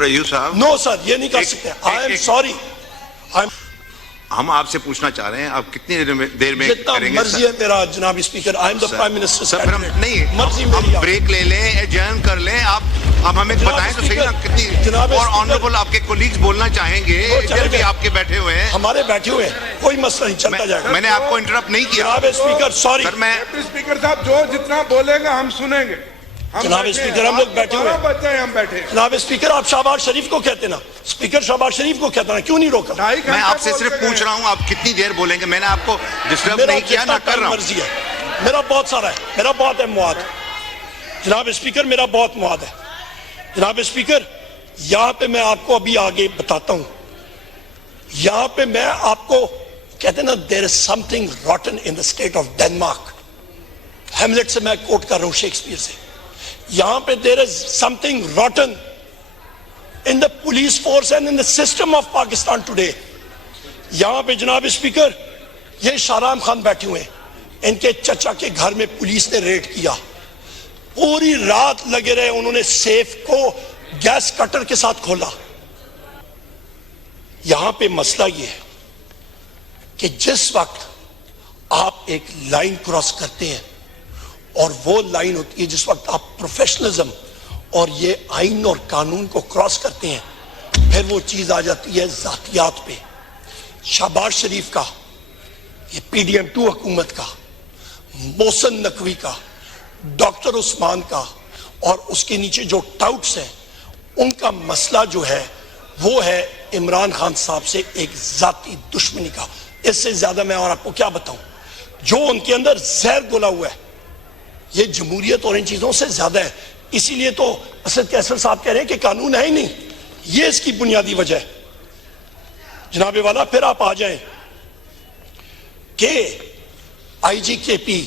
प्रयू साहब, no sir, ये नहीं कर सकते। I am sorry. हम आपसे पूछना चाह रहे हैं, आप कितनी देर में जितना करेंगे? मर्जी है मेरा जनाब speaker, I am the prime minister. Sir हम नहीं, मर्जी हम मेरी। ब्रेक ले लें, एडजर्न कर लें, आप अब हमें बताएं तो सही ना कितनी। और ऑनरेबल आपके कोलीग्स बोलना चाहेंगे, इधर भी आपके बैठे हुए हैं, हमारे बैठे हुए हैं, कोई मसला नहीं, चलता जाएगा। मैंने आपको इंटरप्ट नहीं किया जनाब स्पीकर, सॉरी सर। मैं स्पीकर साहब जो जितना बोलेगा हम सुनेंगे। जनाब स्पीकर, हम लोग बैठे हुए हैं, हम बैठे। जनाब स्पीकर, आप शहबाज शरीफ को कहते ना, स्पीकर शहबाज शरीफ को कहते ना, क्यों नहीं रोका? मैं आपसे सिर्फ पूछ रहा हूँ आप कितनी देर बोलेंगे। मैंने आपको डिस्टर्ब नहीं किया, ना कर रहा हूँ। मर्जी है मेरा, बहुत सारा है, मेरा बहुत है मुआद। जनाब स्पीकर, मेरा बहुत मुआद है। जनाब स्पीकर, यहाँ पे मैं आपको अभी आगे बताता हूँ। यहाँ पे मैं आपको कहते ना, there is something rotten in the state of Denmark. Hamlet से मैं कोट कर रहा हूँ, शेक्सपियर से। यहां पे there is something rotten in the police force and in the system of Pakistan today. यहां पे जनाब स्पीकर, ये शाहराम खान बैठे हुए हैं, इनके चचा के घर में पुलिस ने रेड किया, पूरी रात लगे रहे, उन्होंने सेफ को गैस कटर के साथ खोला। यहां पे मसला ये है कि जिस वक्त आप एक लाइन क्रॉस करते हैं, और वो लाइन होती है जिस वक्त आप प्रोफेशनलिज्म और ये आइन और कानून को क्रॉस करते हैं, फिर वो चीज आ जाती है जातियात पे। शहबाज शरीफ का, ये PDM2 हुकूमत का, मोहसिन नकवी का, डॉक्टर उस्मान का, और उसके नीचे जो टाउट्स हैं, उनका मसला जो है वो है इमरान खान साहब से एक जाती दुश्मनी का। इससे ज्यादा मैं और आपको क्या बताऊं, जो उनके अंदर जहर घुला हुआ है, ये जमहूरियत और इन चीजों से ज्यादा है। इसीलिए तो असद कैसर साहब कह रहे हैं कि कानून है ही नहीं, ये इसकी बुनियादी वजह है। जनाब वाला, फिर आप आ जाएं कि IGKP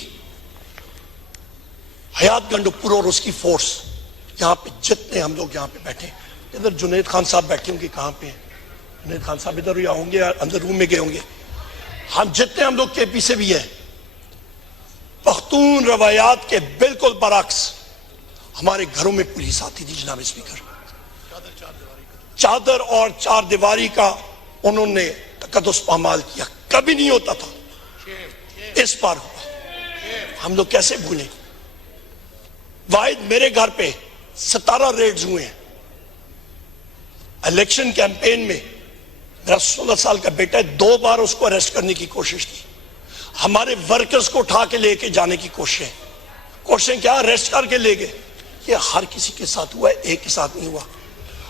हयात गंडोपुर और उसकी फोर्स, यहां पे जितने हम लोग यहां पे बैठे, इधर जुनैद खान साहब बैठे होंगे, कहां पे हैं जुनैद खान साहब? इधर या होंगे, अंदर रूम में गए होंगे। हम जितने हम लोग KP से भी हैं, पख्तून रवायात के बिल्कुल बरक्स हमारे घरों में पुलिस आती थी। जनाब स्पीकर, चादर और चार दीवारी का उन्होंने तकद्दुस पामाल किया, कभी नहीं होता था, इस बार हुआ। हम लोग कैसे भूलें? वाहिद मेरे घर पे 17 रेड्स हुए हैं। इलेक्शन कैंपेन में मेरा 16 साल का बेटा है, 2 बार उसको अरेस्ट करने की कोशिश की। हमारे वर्कर्स को उठा के लेके जाने की कोशिशें क्या, अरेस्ट करके ले गए। ये हर किसी के साथ हुआ है, एक के साथ नहीं हुआ।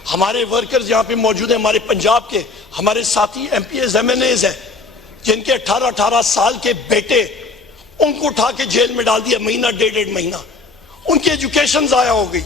हमारे वर्कर्स यहाँ पे मौजूद हैं, हमारे पंजाब के, हमारे साथी MPs MNAs हैं, जिनके 18-18 साल के बेटे, उनको उठा के जेल में डाल दिया, महीना 1.5 महीना, उनकी एजुकेशन जाया हो गई।